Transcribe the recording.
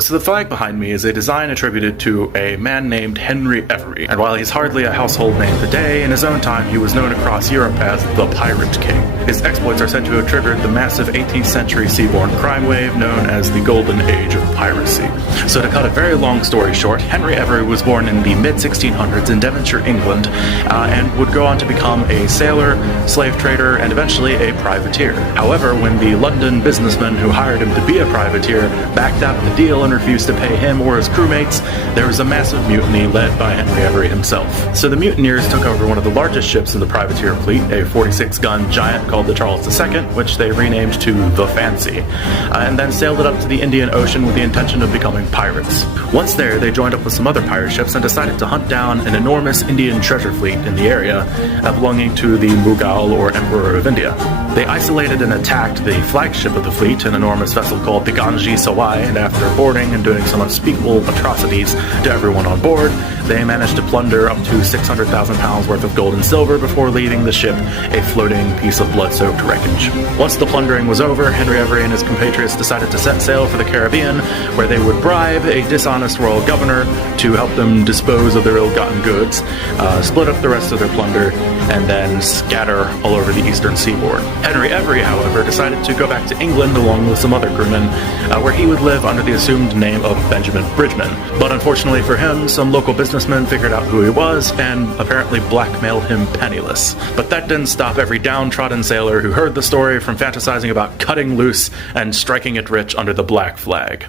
So the flag behind me is a design attributed to a man named Henry Every, and while he's hardly a household name today, in his own time he was known across Europe as the Pirate King. His exploits are said to have triggered the massive 18th century seaborne crime wave known as the Golden Age of Piracy. So to cut a very long story short, Henry Every was born in the mid-1600s in Devonshire, England, and would go on to become a sailor, slave trader, and eventually a privateer. However, when the London businessman who hired him to be a privateer backed out of the deal and refused to pay him or his crewmates, there was a massive mutiny led by Henry Every himself. So the mutineers took over one of the largest ships in the privateer fleet, a 46-gun giant called the Charles II, which they renamed to the Fancy, and then sailed it up to the Indian Ocean with the intention of becoming pirates. Once there, they joined up with some other pirate ships and decided to hunt down an enormous Indian treasure fleet in the area belonging to the Mughal or Emperor of India. They isolated and attacked the flagship of the fleet, an enormous vessel called the Ganges Sawai, and after boarding and doing some unspeakable atrocities to everyone on board, they managed to plunder up to 600,000 pounds worth of gold and silver before leaving the ship a floating piece of blood-soaked wreckage. Once the plundering was over, Henry Every and his compatriots decided to set sail for the Caribbean, where they would bribe a dishonest royal governor to help them dispose of their ill-gotten goods, split up the rest of their plunder, and then scatter all over the eastern seaboard. Henry Every, however, decided to go back to England along with some other crewmen, where he would live under the assumed name of Benjamin Bridgman. But unfortunately for him, some local businessmen figured out who he was and apparently blackmailed him penniless. But that didn't stop every downtrodden sailor who heard the story from fantasizing about cutting loose and striking it rich under the black flag.